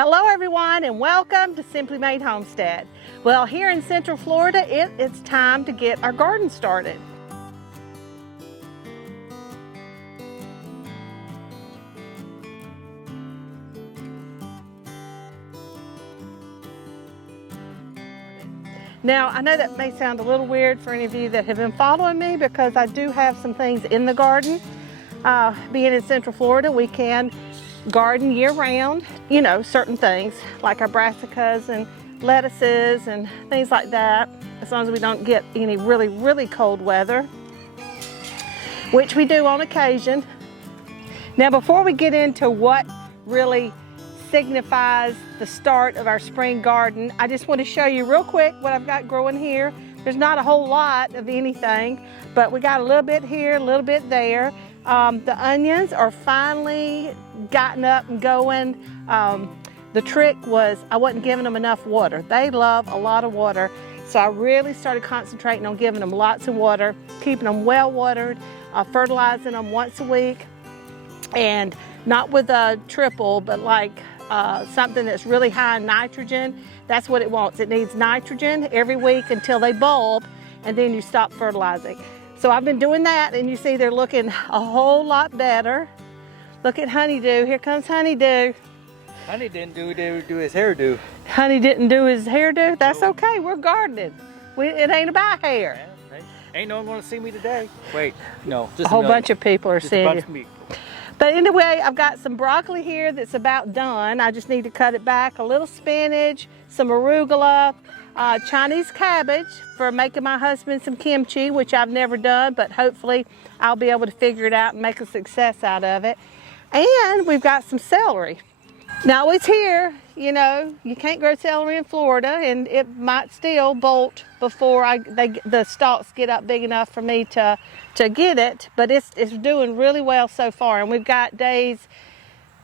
Hello everyone and welcome to Simply Made Homestead. Well, here in Central Florida, it's time to get our garden started. Now, I know that may sound a little weird for any of you that have been following me because I do have some things in the garden. Being in Central Florida, we can garden year-round, you know, certain things like our brassicas and lettuces and things like that, as long as we don't get any really cold weather, which we do on occasion. Now, before we get into what really signifies the start of our spring garden, I just want to show you real quick what I've got growing here. There's not a whole lot of anything, but we got a little bit here, a little bit there. The onions are finally gotten up and going. The trick was I wasn't giving them enough water. They love a lot of water, so I really started concentrating on giving them lots of water, keeping them well watered, fertilizing them once a week, and not with a triple, but like something that's really high in nitrogen. That's what it wants. It needs nitrogen every week until they bulb, and then you stop fertilizing. So I've been doing that, and you see they're looking a whole lot better. Look at Honeydew. Here comes Honeydew. Honey didn't do his hairdo. Honey didn't do his hairdo? That's okay. We're gardening. It ain't about hair. Yeah, ain't no one gonna see me today. Wait, no. Just a whole bunch of people are seeing you. But anyway, I've got some broccoli here that's about done. I just need to cut it back. A little spinach, some arugula, Chinese cabbage for making my husband some kimchi, which I've never done, but hopefully I'll be able to figure it out and make a success out of it. And we've got some celery. Now it's here, you know, you can't grow celery in Florida, and it might still bolt before the stalks get up big enough for me to get it, but it's doing really well so far. And we've got days,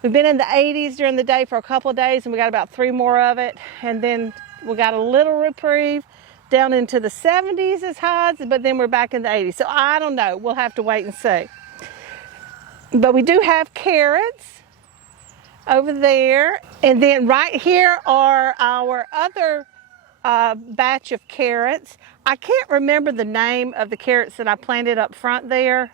we've been in the 80s during the day for a couple of days, and we got about 3 more of it, and then we got a little reprieve down into the 70s as highs, but then we're back in the 80s. So I don't know, we'll have to wait and see. But we do have carrots over there, and then right here are our other batch of carrots. I can't remember the name of the carrots that I planted up front there.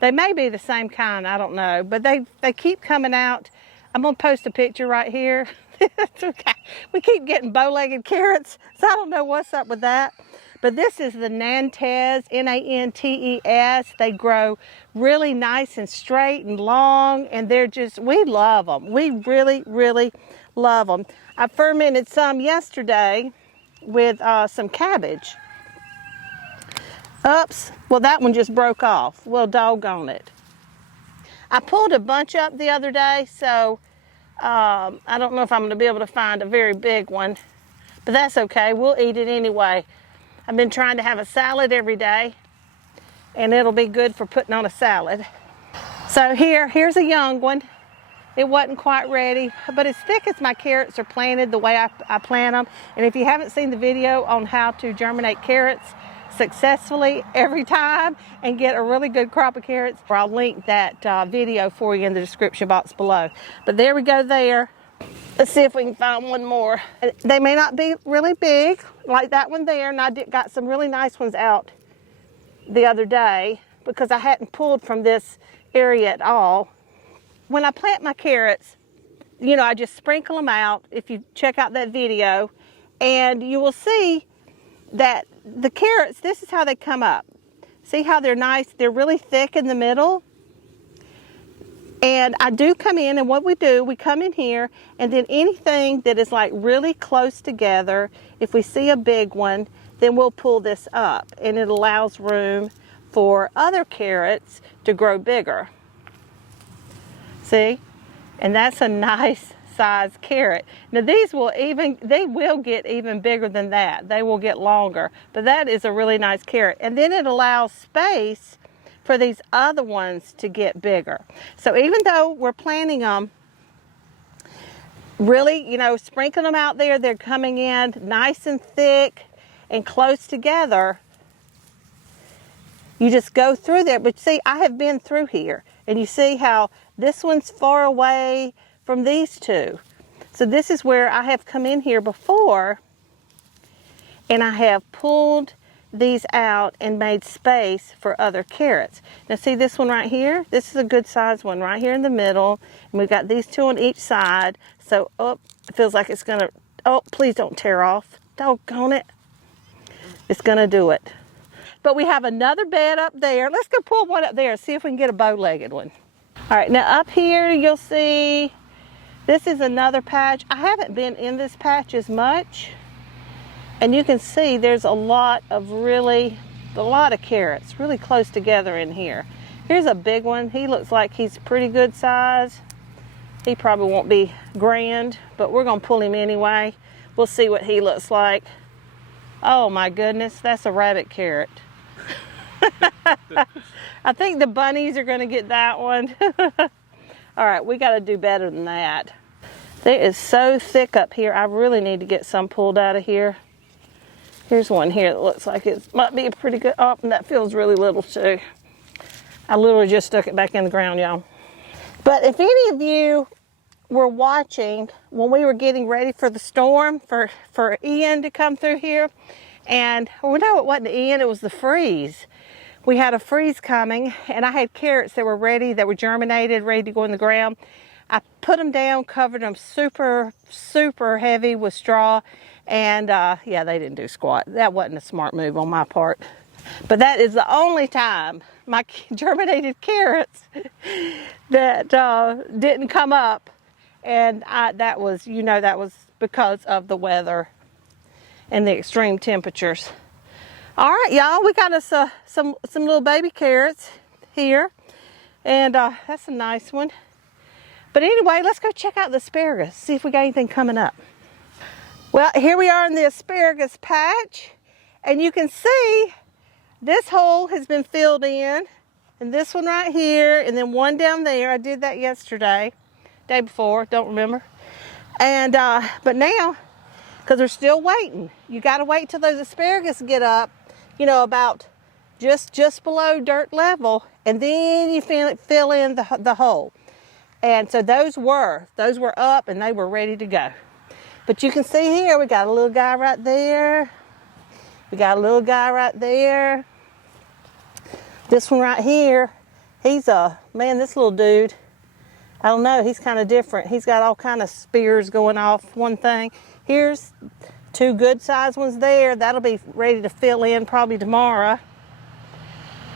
They may be the same kind, I don't know, but they keep coming out. I'm gonna post a picture right here. It's okay. We keep getting bow-legged carrots, so I don't know what's up with that. But this is the Nantes, Nantes. They grow really nice and straight and long, and they're just, we love them. We really love them. I fermented some yesterday with some cabbage. Oops, well that one just broke off. Well, doggone it. I pulled a bunch up the other day, so I don't know if I'm going to be able to find a very big one, but that's okay. We'll eat it anyway. I've been trying to have a salad every day, and it'll be good for putting on a salad. So here's a young one. It wasn't quite ready, but as thick as my carrots are planted the way I plant them, and if you haven't seen the video on how to germinate carrots successfully every time and get a really good crop of carrots, I'll link that video for you in the description box below. But there we go there. Let's see if we can find one more. They may not be really big like that one there, and I got some really nice ones out the other day because I hadn't pulled from this area at all. When I plant my carrots, you know, I just sprinkle them out. If you check out that video, and you will see that the carrots, this is how they come up. See how they're nice? They're really thick in the middle. And I do come in, and what we do, we come in here, and then anything that is like really close together, if we see a big one, then we'll pull this up, and it allows room for other carrots to grow bigger. See? And that's a nice size carrot. Now these will get even bigger than that. They will get longer, but that is a really nice carrot. And then it allows space for these other ones to get bigger. So even though we're planting them, really, you know, sprinkling them out there, they're coming in nice and thick and close together. You just go through there. But see, I have been through here, and you see how this one's far away from these two. So this is where I have come in here before, and I have pulled these out and made space for other carrots. Now see this one right here? This is a good sized one right here in the middle. And we've got these two on each side. So, oh, it feels like it's gonna, oh, please don't tear off. Doggone it. It's gonna do it. But we have another bed up there. Let's go pull one up there and see if we can get a bow-legged one. All right, now up here you'll see, this is another patch. I haven't been in this patch as much. And you can see there's a lot of carrots really close together in here. Here's a big one. He looks like he's pretty good size. He probably won't be grand, but we're gonna pull him anyway. We'll see what he looks like. Oh my goodness, that's a rabbit carrot. I think the bunnies are gonna get that one. All right, we gotta do better than that. It is so thick up here. I really need to get some pulled out of here. Here's one here that looks like it might be a pretty good, oh, and that feels really little too. I literally just stuck it back in the ground, y'all. But if any of you were watching when we were getting ready for the storm, for Ian to come through here, and well, no, it wasn't Ian, it was the freeze. We had a freeze coming, and I had carrots that were ready, that were germinated, ready to go in the ground. I put them down, covered them super, super heavy with straw, and yeah, they didn't do squat. That wasn't a smart move on my part. But that is the only time my germinated carrots that didn't come up, and that was, you know, that was because of the weather and the extreme temperatures. All right, y'all, we got us some little baby carrots here, and that's a nice one. But anyway, let's go check out the asparagus, see if we got anything coming up. Well, here we are in the asparagus patch, and you can see this hole has been filled in, and this one right here, and then one down there. I did that yesterday, day before, don't remember. And but now, because we're still waiting, you got to wait till those asparagus get up, you know, about just below dirt level, and then you fill in the hole. And so those were up and they were ready to go. But you can see here, we got a little guy right there. We got a little guy right there. This one right here, he's man, this little dude, I don't know, he's kind of different. He's got all kind of spears going off one thing. Here's two good sized ones there. That'll be ready to fill in probably tomorrow.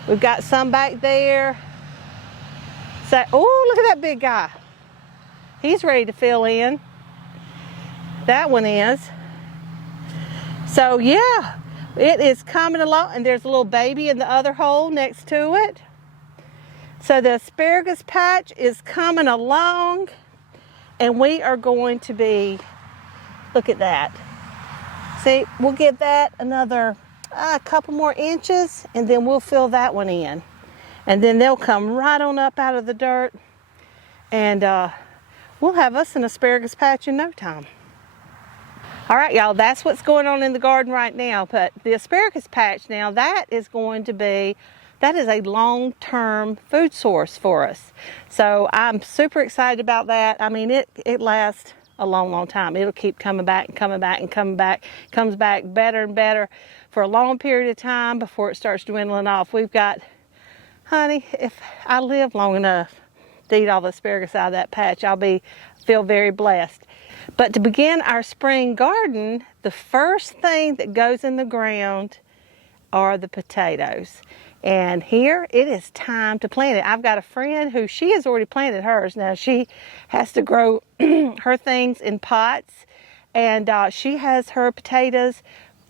We've got some back there. So, oh, look at that big guy. He's ready to fill in. That one is. So yeah, it is coming along, and there's a little baby in the other hole next to it. So the asparagus patch is coming along, and we are going to be, look at that. See, we'll give that another couple more inches, and then we'll fill that one in. And then they'll come right on up out of the dirt, and we'll have us an asparagus patch in no time. All right, y'all, that's what's going on in the garden right now. But the asparagus patch now, that is a long-term food source for us. So I'm super excited about that. I mean, it lasts a long, long time. It'll keep coming back and coming back and coming back. Comes back better and better for a long period of time before it starts dwindling off. We've got, honey, if I live long enough to eat all the asparagus out of that patch, I'll feel very blessed. But to begin our spring garden, the first thing that goes in the ground are the potatoes. And here it is time to plant it. I've got a friend who she has already planted hers. Now she has to grow her things in pots, and she has her potatoes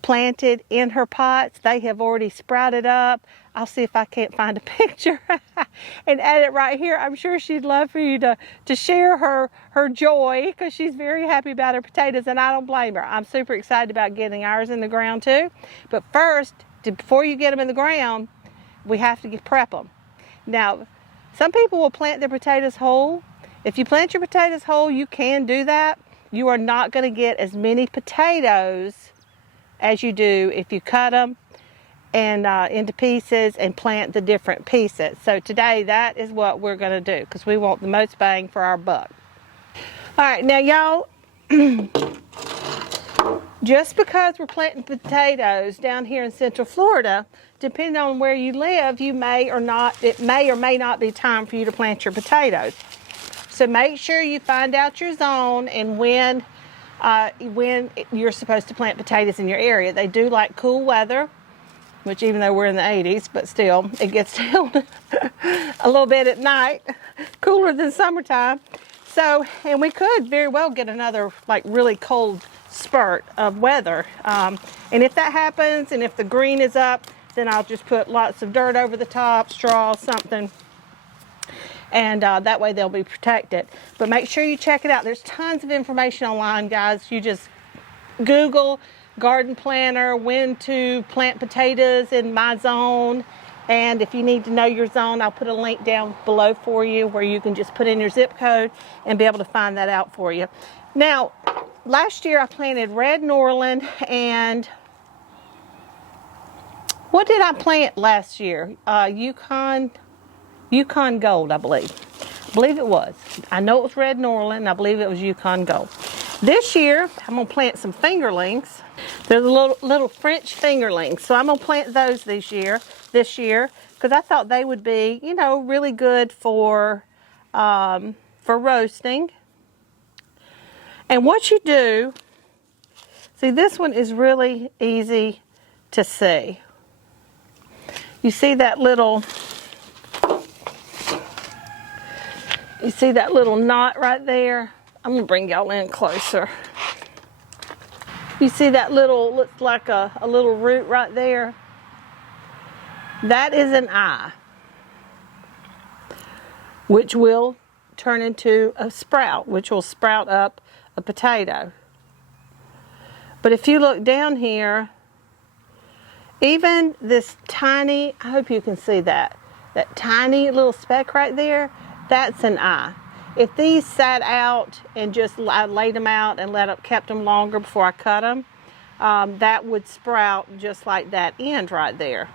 planted in her pots. They have already sprouted up. I'll see if I can't find a picture and add it right here. I'm sure she'd love for you to share her joy, because she's very happy about her potatoes, and I don't blame her. I'm super excited about getting ours in the ground too. But first, before you get them in the ground, we have to prep them. Now, some people will plant their potatoes whole. If you plant your potatoes whole, you can do that. You are not going to get as many potatoes as you do if you cut them and into pieces and plant the different pieces. So today, that is what we're going to do, because we want the most bang for our buck. All right, now y'all, Just because we're planting potatoes down here in Central Florida, depending on where you live, it may or may not be time for you to plant your potatoes. So make sure you find out your zone and when you're supposed to plant potatoes in your area. They do like cool weather, which even though we're in the 80s, but still, it gets down a little bit at night, cooler than summertime. So, and we could very well get another like really cold spurt of weather. And if that happens, and if the green is up, then I'll just put lots of dirt over the top, straw, something, and that way they'll be protected. But make sure you check it out. There's tons of information online, guys. You just Google garden planner, when to plant potatoes in my zone. And if you need to know your zone, I'll put a link down below for you where you can just put in your zip code and be able to find that out for you. Now, last year I planted red Norland and what did I plant last year? Yukon Gold, I believe. I believe it was. I know it was red Norland. I believe it was Yukon Gold. This year, I'm going to plant some fingerlings. They're the little French fingerlings. So I'm going to plant those this year, because I thought they would be, you know, really good for roasting. And what you do, see, this one is really easy to see. You see that little knot right there? I'm going to bring y'all in closer. You see that looks like a little root right there? That is an eye, which will turn into a sprout, which will sprout up a potato. But if you look down here, even this tiny, I hope you can see that tiny little speck right there, that's an eye. If these sat out and just I laid them out and kept them longer before I cut them, that would sprout just like that end right there.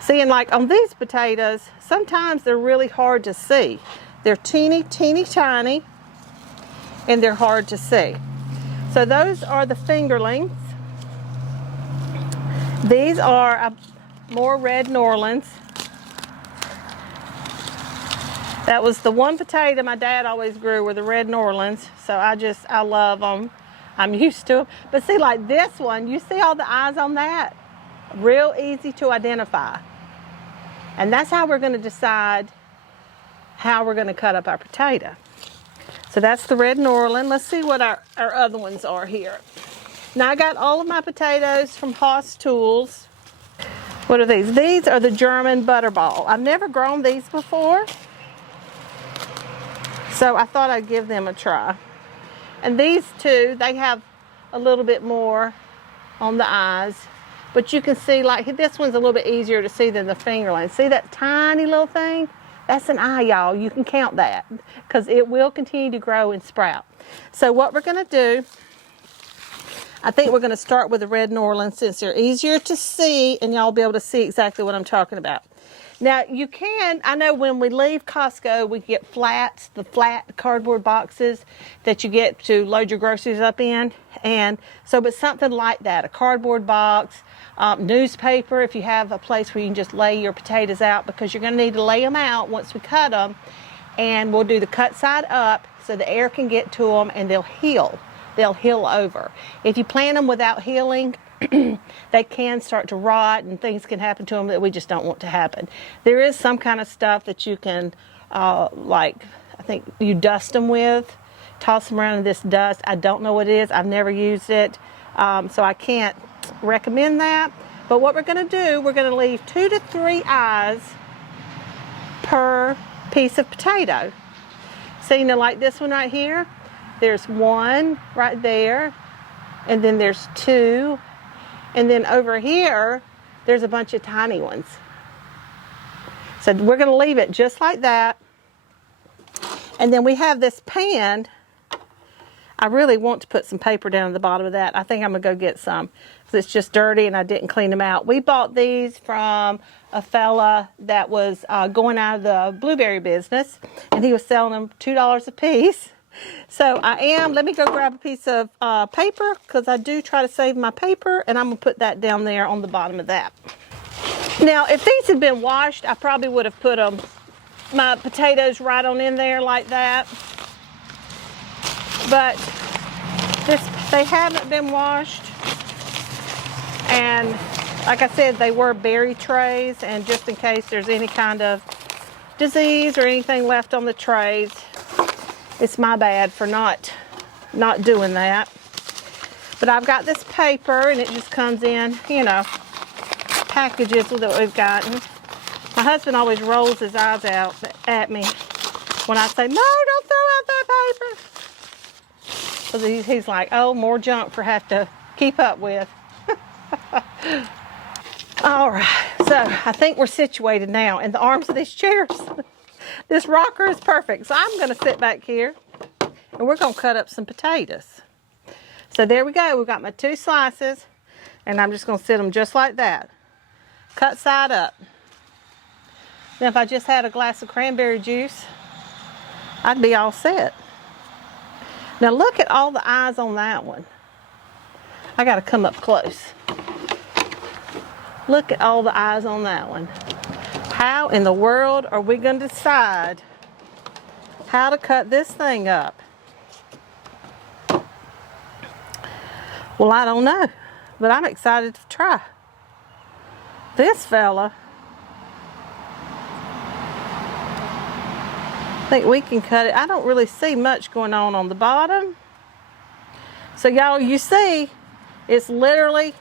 See, and like on these potatoes, sometimes they're really hard to see. They're teeny tiny, and they're hard to see. So those are the fingerlings. These are more red Norlands. That was the one potato my dad always grew, were the red Norlands. So I love them. I'm used to them. But see, like this one, you see all the eyes on that? Real easy to identify. And that's how we're going to decide how we're going to cut up our potato. So that's the red Norland. Let's see what our other ones are here. Now I got all of my potatoes from Haas Tools. What are these? These are the German Butterball. I've never grown these before, so I thought I'd give them a try. And these two, they have a little bit more on the eyes, but you can see like this one's a little bit easier to see than the fingerling. See that tiny little thing? That's an eye, y'all. You can count that because it will continue to grow and sprout. So what we're going to do, I think we're going to start with the red Norland since they're easier to see and y'all will be able to see exactly what I'm talking about. Now you can, I know when we leave Costco, we get flats, the flat cardboard boxes that you get to load your groceries up in. And so, but something like that, a cardboard box, newspaper, if you have a place where you can just lay your potatoes out, because you're going to need to lay them out once we cut them. And we'll do the cut side up so the air can get to them and they'll heal. They'll heal over. If you plant them without healing, they can start to rot and things can happen to them that we just don't want to happen. There is some kind of stuff that you can, like, I think you dust them with, toss them around in this dust. I don't know what it is. I've never used it, so I can't recommend that. But what we're going to do, we're going to leave 2 to 3 eyes per piece of potato. So, you know, like this one right here, there's 1 right there, and then there's 2, and then over here, there's a bunch of tiny ones. So we're going to leave it just like that. And then we have this pan. I really want to put some paper down at the bottom of that. I think I'm going to go get some because it's just dirty and I didn't clean them out. We bought these from a fella that was going out of the blueberry business, and he was selling them $2 a piece. So let me go grab a piece of paper, because I do try to save my paper, and I'm going to put that down there on the bottom of that. Now, if these had been washed, I probably would have put my potatoes right on in there like that. But they haven't been washed. And like I said, they were berry trays, and just in case there's any kind of disease or anything left on the trays, it's my bad for not doing that. But I've got this paper, and it just comes in, you know, packages that we've gotten. My husband always rolls his eyes out at me when I say, no, don't throw out that paper. Because he's like, oh, more junk for have to keep up with. All right, so I think we're situated now in the arms of these chairs. This rocker is perfect. So I'm going to sit back here, and we're going to cut up some potatoes. So there we go. We've got my 2 slices, and I'm just going to sit them just like that. Cut side up. Now, if I just had a glass of cranberry juice, I'd be all set. Now, look at all the eyes on that one. I got to come up close. Look at all the eyes on that one. How in the world are we going to decide how to cut this thing up? Well, I don't know, but I'm excited to try. This fella, I think we can cut it. I don't really see much going on the bottom. So y'all, you see, it's literally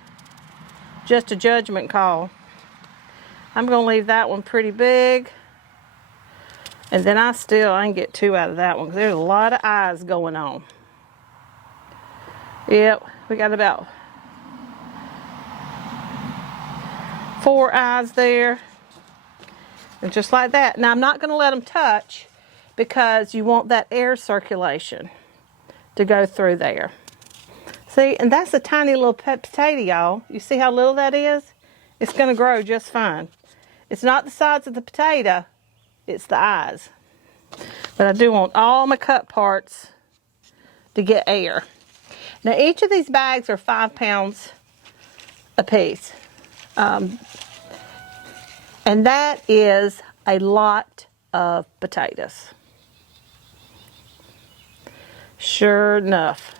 just a judgment call. I'm going to leave that one pretty big. And then I can get 2 out of that one, because there's a lot of eyes going on. Yep, we got about 4 eyes there. And just like that. Now, I'm not going to let them touch, because you want that air circulation to go through there. See, and that's a tiny little potato, y'all. You see how little that is? It's going to grow just fine. It's not the size of the potato, it's the eyes. But I do want all my cut parts to get air. Now, each of these bags are 5 pounds a piece. And that is a lot of potatoes. Sure enough.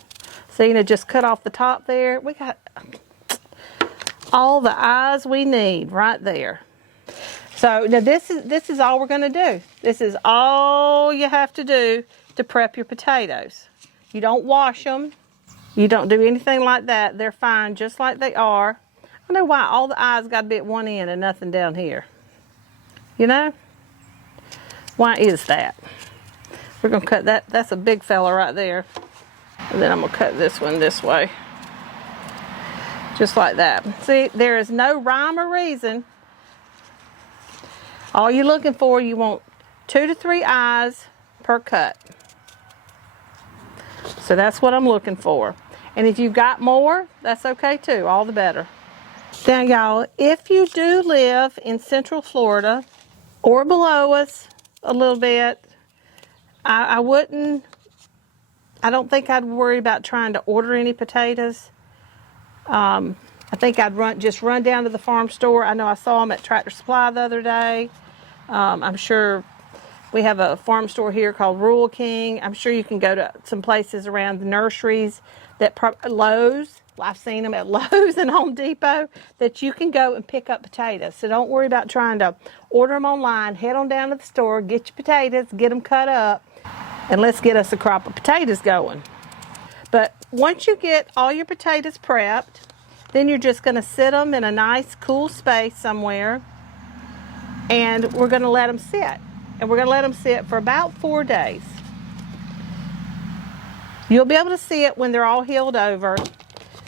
See, you know, just cut off the top there. We got all the eyes we need right there. So now this is all we're going to do. This is all you have to do to prep your potatoes. You don't wash them. You don't do anything like that. They're fine just like they are. I know why all the eyes got to be at one end and nothing down here. You know? Why is that? We're going to cut that. That's a big fella right there. And then I'm going to cut this one this way. Just like that. See, there is no rhyme or reason. All you're looking for, you want 2 to 3 eyes per cut. So that's what I'm looking for. And if you've got more, that's okay too. All the better. Now, y'all, if you do live in Central Florida or below us a little bit, I don't think I'd worry about trying to order any potatoes. I think I'd just run down to the farm store. I know I saw them at Tractor Supply the other day. I'm sure we have a farm store here called Rural King. I'm sure you can go to some places around the nurseries Lowe's. I've seen them at Lowe's and Home Depot, that you can go and pick up potatoes. So don't worry about trying to order them online. Head on down to the store, get your potatoes, get them cut up, and let's get us a crop of potatoes going. But once you get all your potatoes prepped, then you're just going to sit them in a nice cool space somewhere, and we're going to let them sit. And we're going to let them sit for about 4 days. You'll be able to see it when they're all healed over,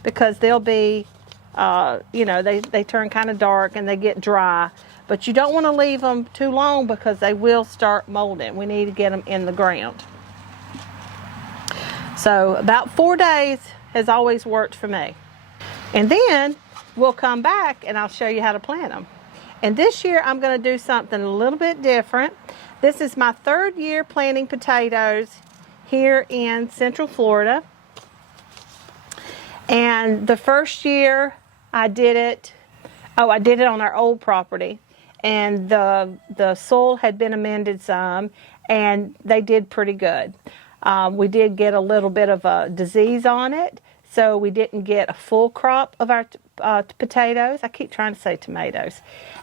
because they'll be, they turn kind of dark and they get dry. But you don't want to leave them too long, because they will start molding. We need to get them in the ground. So about 4 days has always worked for me. And then we'll come back and I'll show you how to plant them. And this year I'm going to do something a little bit different. This is my 3rd year planting potatoes here in Central Florida. And the first year I did it on our old property, and the soil had been amended some, and they did pretty good. We did get a little bit of a disease on it, so we didn't get a full crop of our potatoes. I keep trying to say tomatoes.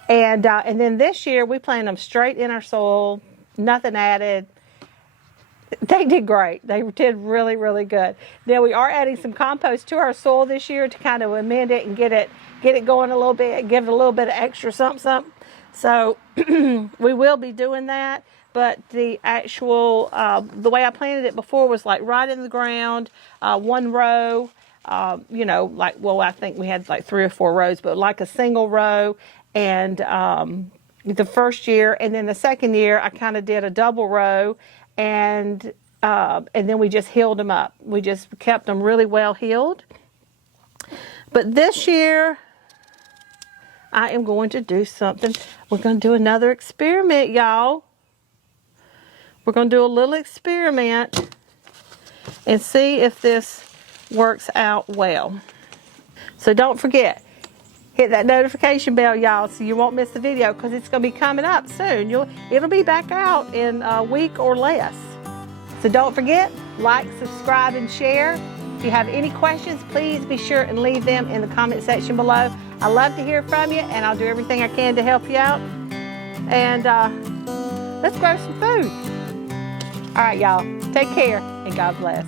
And then this year we planted them straight in our soil, nothing added. They did great. They did really, really good. Now we are adding some compost to our soil this year to kind of amend it and get it going a little bit, give it a little bit of extra something. So we will be doing that. But the actual, the way I planted it before was like right in the ground, one row, you know, like, well, I think we had like 3 or 4 rows, but like a single row. And the first year, and then the second year, I kind of did a double row, and then we just healed them up. We just kept them really well healed. But this year, I am going to do something. We're going to do another experiment, y'all. We're going to do a little experiment and see if this works out well. So don't forget, hit that notification bell, y'all, so you won't miss the video, because it's going to be coming up soon. It'll be back out in a week or less. So don't forget, like, subscribe, and share. If you have any questions, please be sure and leave them in the comment section below. I love to hear from you, and I'll do everything I can to help you out. And let's grow some food. All right, y'all. Take care, and God bless.